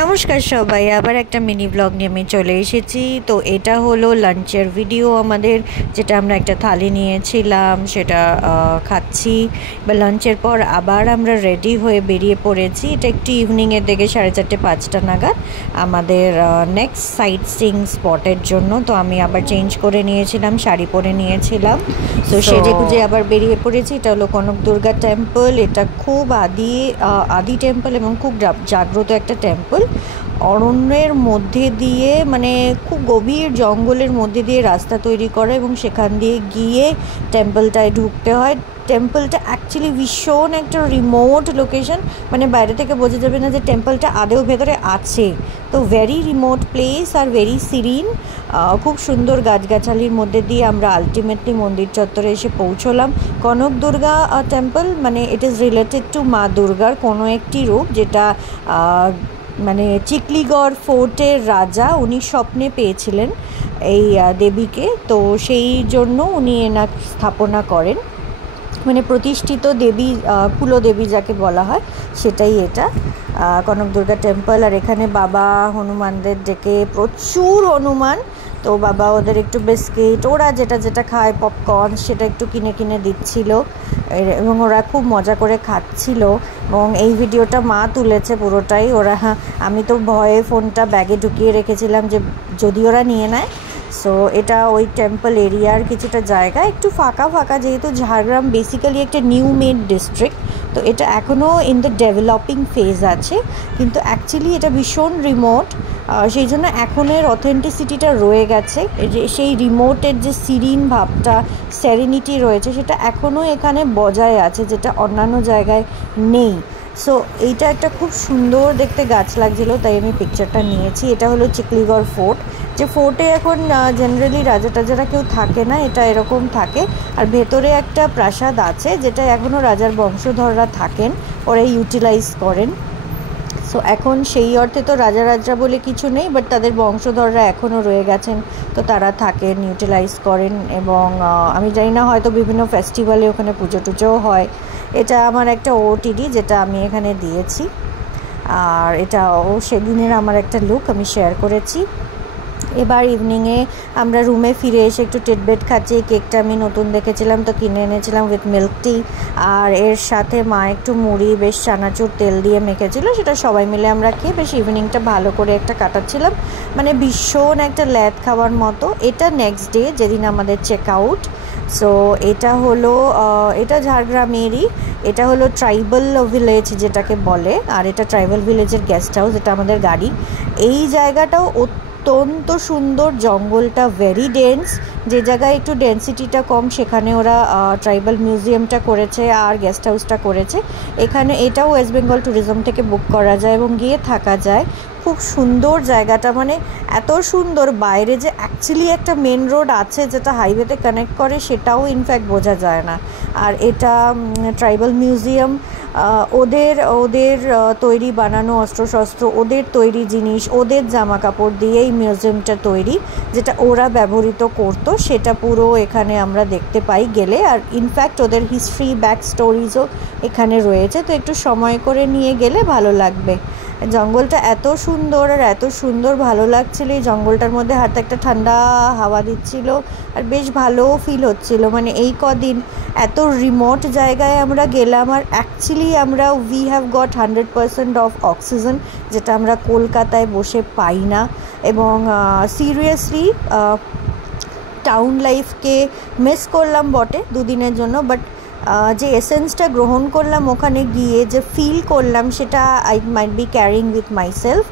নমস্কার সবাই, আবার একটা মিনি ব্লগ নিয়ে আমি চলে এসেছি। তো এটা হলো লাঞ্চের ভিডিও আমাদের, যেটা আমরা একটা থালি নিয়েছিলাম, সেটা খাচ্ছি। বা লাঞ্চের পর আবার আমরা রেডি হয়ে বেরিয়ে পড়েছি। এটা একটু ইভিনিংয়ের দিকে 4:30-5টা নাগাদ আমাদের নেক্সট সাইট সিইং স্পটের জন্য। তো আমি আবার চেঞ্জ করে নিয়েছিলাম, শাড়ি পরে নিয়েছিলাম। তো সেজে গুজে আবার বেরিয়ে পড়েছি। এটা হলো কনক দুর্গা টেম্পল। এটা খুব আদি টেম্পল এবং খুব জাগ্রত একটা টেম্পল। অরণ্যের মধ্যে দিয়ে, মানে খুব গভীর জঙ্গলের মধ্যে দিয়ে রাস্তা তৈরি করা এবং সেখান দিয়ে গিয়ে টেম্পলটায় ঢুকতে হয়। টেম্পলটা অ্যাকচুয়ালি ভীষণ একটা রিমোট লোকেশন, মানে বাইরে থেকে বোঝা যাবে না যে টেম্পলটা আদেও ভেতরে আছে। তো very remote place are very Sirin. খুব সুন্দর গাছগাছালির মধ্যে দিয়ে আমরা আলটিমেটলি মন্দির চত্বরে এসে পৌঁছলাম। কনক দুর্গা টেম্পল, মানে ইট ইজ রিলেটেড টু মা দুর্গার কোনো একটি রূপ, যেটা মানে চিকলিগড় ফোর্টের রাজা উনি স্বপ্নে পেয়েছিলেন এই দেবীকে। তো সেই জন্য উনি এনার স্থাপনা করেন, মানে প্রতিষ্ঠিত দেবী, কুলদেবী যাকে বলা হয়, সেটাই এটা কনক দুর্গা টেম্পল। আর এখানে বাবা হনুমানদের ডেকে, প্রচুর হনুমান। তো বাবা ওদের একটু বিস্কিট, ওরা যেটা যেটা খায়, পপকর্ন, সেটা একটু কিনে কিনে দিচ্ছিল এবং ওরা খুব মজা করে খাচ্ছিল। এবং এই ভিডিওটা মা তুলেছে পুরোটাই। আমি তো ভয়ে ফোনটা ব্যাগে ঢুকিয়ে রেখেছিলাম যে যদি ওরা নিয়ে নেয়। সো এটা ওই টেম্পল এরিয়ার কিছুটা জায়গা, একটু ফাঁকা ফাঁকা, যেহেতু ঝাড়গ্রাম বেসিক্যালি একটা নিউ মেড ডিস্ট্রিক্ট। তো এটা এখনও ইন দ্য ডেভেলপিং ফেজ আছে, কিন্তু অ্যাকচুয়ালি এটা ভীষণ রিমোট। সেই জন্য এখন এর অথেন্টিসিটিটা রয়ে গেছে, যে সেই রিমোটের যে সিরিন ভাবটা, সেরেনিটি রয়েছে, সেটা এখনও এখানে বজায় আছে, যেটা অন্যান্য জায়গায় নেই। সো এইটা একটা খুব সুন্দর দেখতে গাছ লাগছিলো, তাই আমি পিকচারটা নিয়েছি। এটা হলো চিকলিগড় ফোর্ট, যে ফোর্টে এখন জেনারেলি রাজা টাজারা কেউ থাকে না, এটা এরকম থাকে। আর ভেতরে একটা প্রাসাদ আছে, যেটা এখনও রাজার বংশধররা থাকেন, ওরা ইউটিলাইজ করেন। সো এখন সেই অর্থে তো রাজা বলে কিছু নেই, বাট তাদের বংশধররা এখনও রয়ে গেছেন, তো তারা থাকেন, ইউটিলাইজ করেন। এবং আমি জানি না, হয়তো বিভিন্ন ফেস্টিভ্যালে ওখানে পুজো টুজোও হয়। এটা আমার একটা ওটিডি, যেটা আমি এখানে দিয়েছি। আর এটাও সেদিনের আমার একটা লুক আমি শেয়ার করেছি। এবার ইভিনিংয়ে আমরা রুমে ফিরে এসে একটু টিটবেট খাচ্ছি। কেকটা আমি নতুন দেখেছিলাম, তো কিনে এনেছিলাম উইথ মিল্ক টি। আর এর সাথে মা একটু মুড়ি বেশ চানাচুর তেল দিয়ে মেখেছিল, সেটা সবাই মিলে আমরা খেয়ে বেশ ইভিনিংটা ভালো করে একটা কাটাচ্ছিলাম, মানে ভীষণ একটা ল্যাদ খাওয়ার মতো। এটা নেক্সট ডে, যেদিন আমাদের চেক আউট। সো এটা হলো এটা ঝাড়গ্রামেরই, এটা হলো ট্রাইবাল ভিলেজ যেটাকে বলে। আর এটা ট্রাইবাল ভিলেজের গেস্ট হাউস, এটা আমাদের গাড়ি। এই জায়গাটাও অত্যন্ত সুন্দর, জঙ্গলটা ভেরি ডেন্স। যে জায়গায় একটু ডেন্সিটিটা কম, সেখানে ওরা ট্রাইবাল মিউজিয়ামটা করেছে আর গেস্ট হাউসটা করেছে। এখানে এটাও ওয়েস্ট বেঙ্গল ট্যুরিজম থেকে বুক করা যায় এবং গিয়ে থাকা যায়। খুব সুন্দর জায়গাটা, মানে এত সুন্দর। বাইরে যে অ্যাকচুয়ালি একটা মেন রোড আছে যেটা হাইওয়েতে কানেক্ট করে, সেটাও ইনফ্যাক্ট বোঝা যায় না। আর এটা ট্রাইবাল মিউজিয়াম, ওদের তৈরি বানানো অস্ত্রশস্ত্র, ওদের তৈরি জিনিস, ওদের জামা কাপড় দিয়ে এই মিউজিয়ামটা তৈরি, যেটা ওরা ব্যবহৃত করতো, সেটা পুরো এখানে আমরা দেখতে পাই গেলে। আর ইনফ্যাক্ট ওদের হিস্ট্রি, ব্যাক স্টোরিজও এখানে রয়েছে। তো একটু সময় করে নিয়ে গেলে ভালো লাগবে। জঙ্গলটা এত সুন্দর আর এত সুন্দর ভালো লাগছিল। এই জঙ্গলটার মধ্যে হাতে একটা ঠান্ডা হাওয়া দিচ্ছিল আর বেশ ভালোও ফিল হচ্ছিল। মানে এই কদিন এত রিমোট জায়গায় আমরা গেলাম, আর actually we have got 100% of oxygen, যেটা আমরা কলকাতায় বসে পাই না। এবং সিরিয়াসলি টাউন লাইফকে মিস করলাম বটে দুদিনের জন্য, বাট যে এসেন্সটা গ্রহণ করলাম ওখানে গিয়ে, যে ফিল করলাম, সেটা I might be carrying with my self.